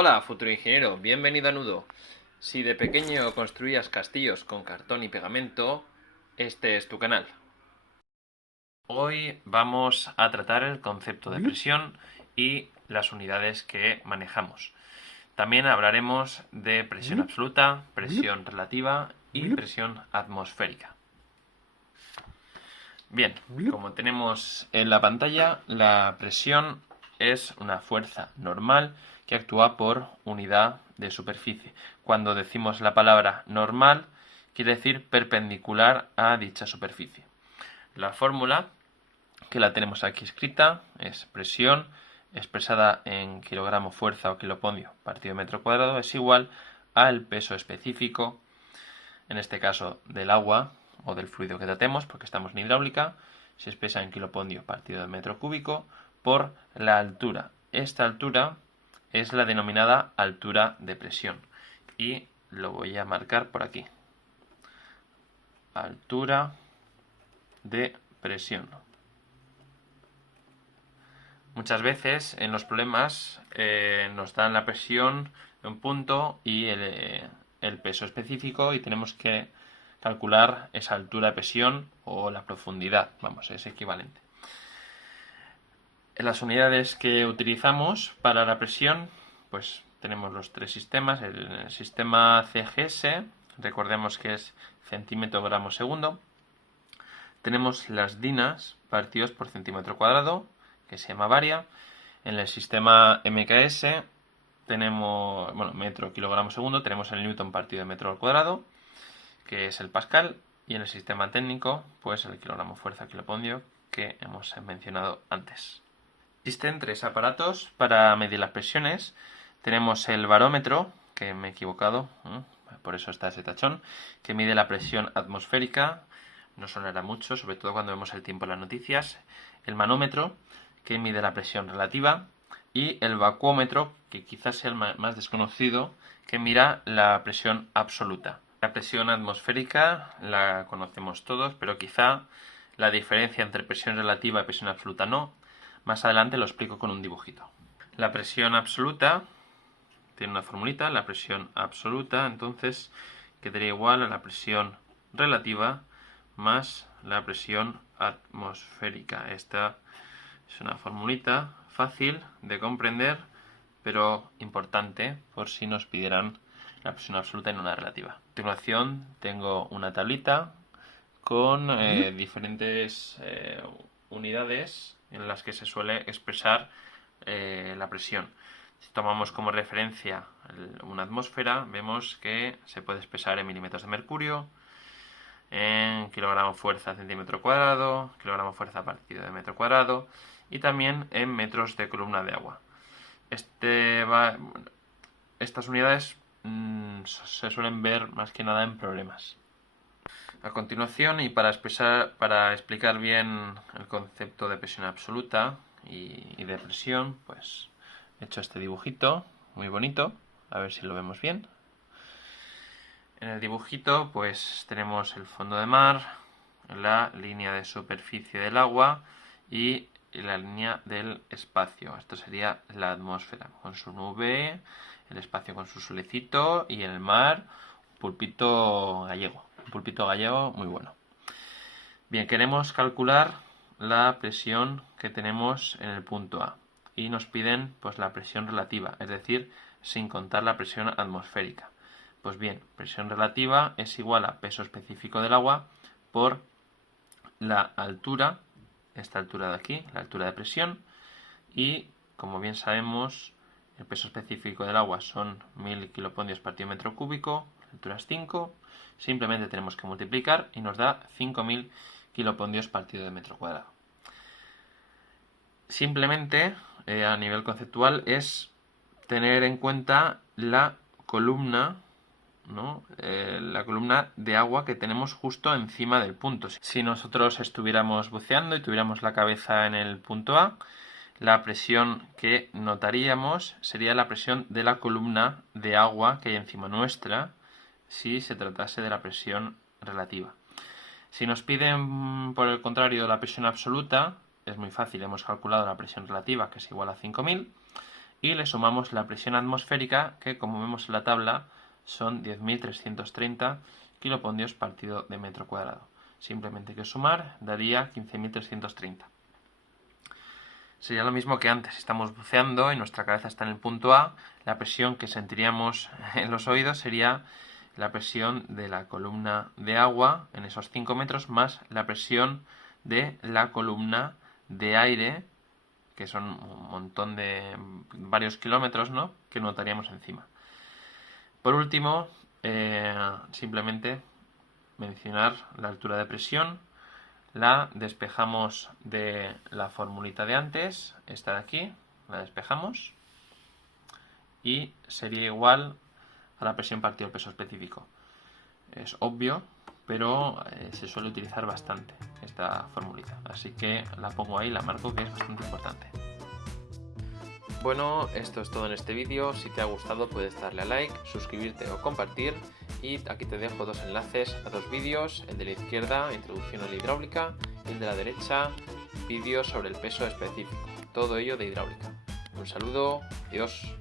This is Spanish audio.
Hola, futuro ingeniero, bienvenido a Nudo. Si de pequeño construías castillos con cartón y pegamento, este es tu canal. Hoy vamos a tratar el concepto de presión y las unidades que manejamos. También hablaremos de presión absoluta, presión relativa y presión atmosférica. Bien, como tenemos en la pantalla, la presión es una fuerza normal que actúa por unidad de superficie. Cuando decimos la palabra normal, quiere decir perpendicular a dicha superficie. La fórmula, que la tenemos aquí escrita, es presión expresada en kilogramo fuerza o kilopondio partido metro cuadrado es igual al peso específico, en este caso del agua o del fluido que tratemos, porque estamos en hidráulica, se expresa en kilopondio partido de metro cúbico por la altura. Esta altura es la denominada altura de presión y lo voy a marcar por aquí. Altura de presión. Muchas veces en los problemas nos dan la presión de un punto y el peso específico y tenemos que calcular esa altura de presión o la profundidad, vamos, es equivalente. En las unidades que utilizamos para la presión, pues tenemos los tres sistemas. El sistema CGS, recordemos que es centímetro gramo segundo. Tenemos las dinas partidos por centímetro cuadrado, que se llama varia. En el sistema MKS tenemos, metro kilogramo segundo, tenemos el newton partido de metro al cuadrado, que es el pascal, y en el sistema técnico, pues el kilogramo fuerza kilopondio que hemos mencionado antes. Existen tres aparatos para medir las presiones. Tenemos el barómetro, que me he equivocado, por eso está ese tachón, que mide la presión atmosférica, no sonará mucho, sobre todo cuando vemos el tiempo en las noticias. El manómetro, que mide la presión relativa, y el vacuómetro, que quizás sea el más desconocido, que mira la presión absoluta. La presión atmosférica la conocemos todos, pero quizá la diferencia entre presión relativa y presión absoluta no. Más adelante lo explico con un dibujito. La presión absoluta tiene una formulita, la presión absoluta, entonces quedaría igual a la presión relativa más la presión atmosférica. Esta es una formulita fácil de comprender, pero importante por si nos pidieran la presión absoluta en una relativa. A continuación tengo una tablita con diferentes unidades en las que se suele expresar la presión. Si tomamos como referencia una atmósfera, vemos que se puede expresar en milímetros de mercurio, en kilogramo fuerza centímetro cuadrado, kilogramo fuerza partido de metro cuadrado y también en metros de columna de agua. Estas unidades se suelen ver más que nada en problemas. A continuación, y para explicar bien el concepto de presión absoluta y de presión, pues he hecho este dibujito muy bonito, a ver si lo vemos bien. En el dibujito pues tenemos el fondo de mar, la línea de superficie del agua y la línea del espacio. Esto sería la atmósfera, con su nube, el espacio con su solecito y el mar, un pulpito gallego. Un pulpito gallego muy bueno. Bien, queremos calcular la presión que tenemos en el punto A y nos piden pues la presión relativa, es decir, sin contar la presión atmosférica. Pues bien, presión relativa es igual a peso específico del agua por la altura, esta altura de aquí, la altura de presión, y como bien sabemos, el peso específico del agua son 1000 kilopondios partido metro cúbico, la altura es 5, simplemente tenemos que multiplicar y nos da 5000 kilopondios partido de metro cuadrado. Simplemente, a nivel conceptual, es tener en cuenta la columna, ¿no? La columna de agua que tenemos justo encima del punto. Si nosotros estuviéramos buceando y tuviéramos la cabeza en el punto A, la presión que notaríamos sería la presión de la columna de agua que hay encima nuestra si se tratase de la presión relativa. Si nos piden, por el contrario, la presión absoluta, es muy fácil, hemos calculado la presión relativa, que es igual a 5000, y le sumamos la presión atmosférica, que como vemos en la tabla son 10.330 kilopondios partido de metro cuadrado. Simplemente hay que sumar, daría 15.330. Sería lo mismo que antes, estamos buceando y nuestra cabeza está en el punto A, la presión que sentiríamos en los oídos sería la presión de la columna de agua en esos 5 metros más la presión de la columna de aire, que son un montón de varios kilómetros, ¿no?, que notaríamos encima. Por último, simplemente mencionar la altura de presión. La despejamos de la formulita de antes, esta de aquí, la despejamos y sería igual a la presión partido el peso específico. Es obvio, pero se suele utilizar bastante esta formulita, así que la pongo ahí, la marco, que es bastante importante. Bueno, esto es todo en este vídeo. Si te ha gustado puedes darle a like, suscribirte o compartir, y aquí te dejo dos enlaces a dos vídeos: el de la izquierda, introducción a la hidráulica, y el de la derecha, vídeo sobre el peso específico, todo ello de hidráulica. Un saludo, adiós.